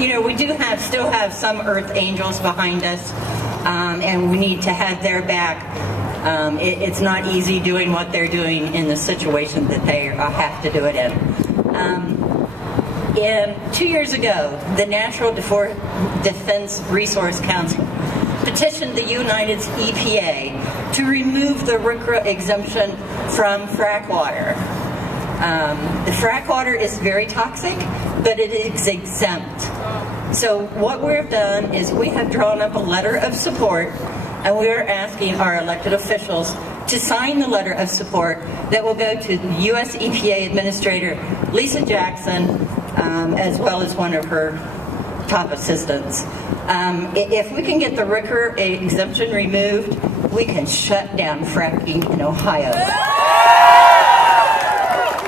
you know, we still have some Earth Angels behind us, and we need to have their back. It's not easy doing what they're doing in the situation that they have to do it in. 2 years ago, the Natural Defense Resource Council petitioned the United EPA to remove the RCRA exemption from frack water. The frack water is very toxic, but it is exempt. So what we've done is we have drawn up a letter of support, and we are asking our elected officials to sign the letter of support that will go to the U.S. EPA Administrator Lisa Jackson, as well as one of her top assistants. If we can get the RCRA exemption removed, we can shut down fracking in Ohio.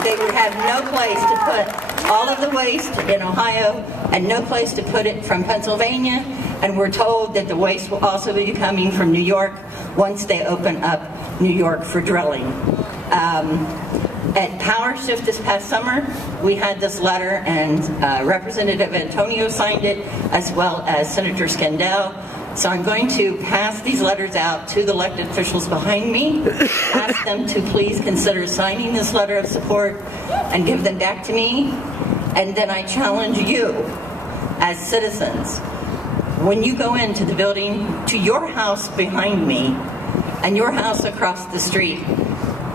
They would have no place to put all of the waste in Ohio and no place to put it from Pennsylvania, and we're told that the waste will also be coming from New York once they open up New York for drilling. At Power Shift this past summer, we had this letter, and Representative Antonio signed it, as well as Senator Skandel. So I'm going to pass these letters out to the elected officials behind me, ask them to please consider signing this letter of support and give them back to me. And then I challenge you, as citizens, when you go into the building, to your house behind me and your house across the street,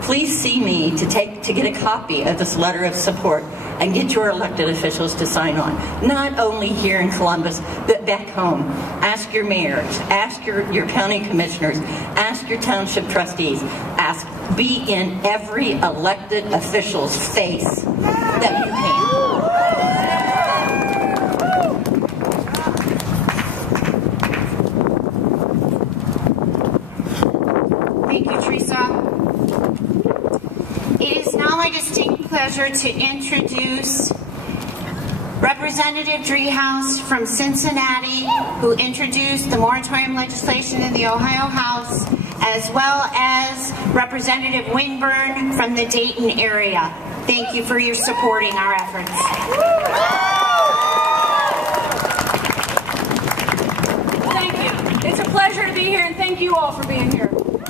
please see me to get a copy of this letter of support and get your elected officials to sign on. Not only here in Columbus, but back home. Ask your mayors, ask your county commissioners, ask your township trustees, be in every elected official's face that you can. Thank you, Teresa. It is now my distinct pleasure to introduce Representative Driehaus from Cincinnati, who introduced the moratorium legislation in the Ohio House, as well as Representative Winburn from the Dayton area. Thank you for your supporting our efforts. Thank you. It's a pleasure to be here, and thank you all for being here.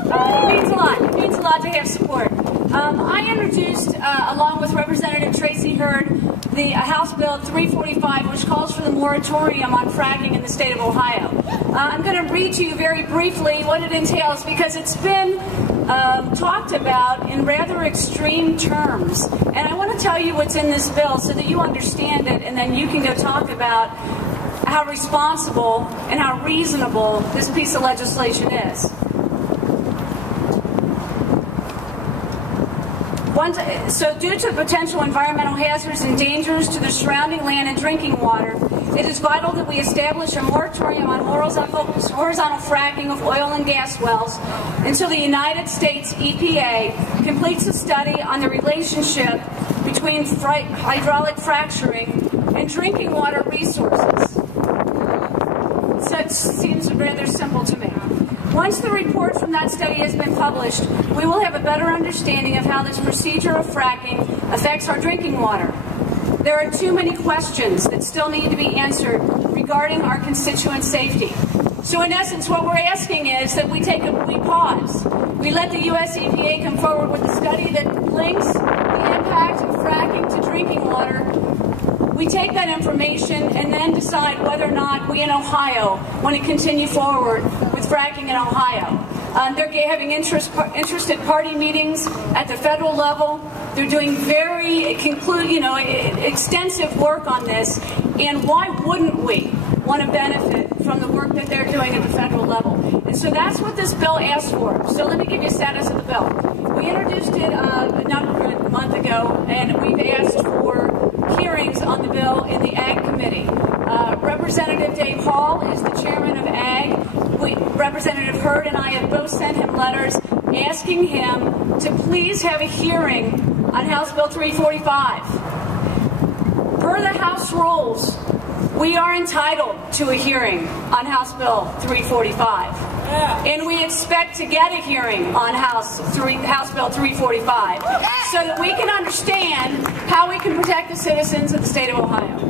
It means a lot. It means a lot to have support. I introduced, along with Representative Tracy Hurd, the House Bill 345, which calls for the moratorium on fracking in the state of Ohio. I'm going to read to you very briefly what it entails, because it's been talked about in rather extreme terms. And I want to tell you what's in this bill so that you understand it, and then you can go talk about how responsible and how reasonable this piece of legislation is. So due to potential environmental hazards and dangers to the surrounding land and drinking water, it is vital that we establish a moratorium on horizontal fracking of oil and gas wells until the United States EPA completes a study on the relationship between hydraulic fracturing and drinking water resources. Such seems rather simple to me. Once the report from that study has been published, we will have a better understanding of how this procedure of fracking affects our drinking water. There are too many questions that still need to be answered regarding our constituent safety. So in essence, what we're asking is that we pause. We let the U.S. EPA come forward with a study that links the impact of fracking to drinking water. We take that information and then decide whether or not we in Ohio want to continue forward with fracking in Ohio. They're having interested party meetings at the federal level. They're doing very extensive work on this. And why wouldn't we want to benefit from the work that they're doing at the federal level? And so that's what this bill asks for. So let me give you a status of the bill. We introduced it a month ago, and we've asked for hearings on the bill in the Ag Committee. Representative Dave Hall is the chairman of Ag. Representative Hurd and I have both sent him letters asking him to please have a hearing on House Bill 345. Per the House rules, we are entitled to a hearing on House Bill 345. And we expect to get a hearing on House Bill 345 so that we can understand how we can protect the citizens of the state of Ohio.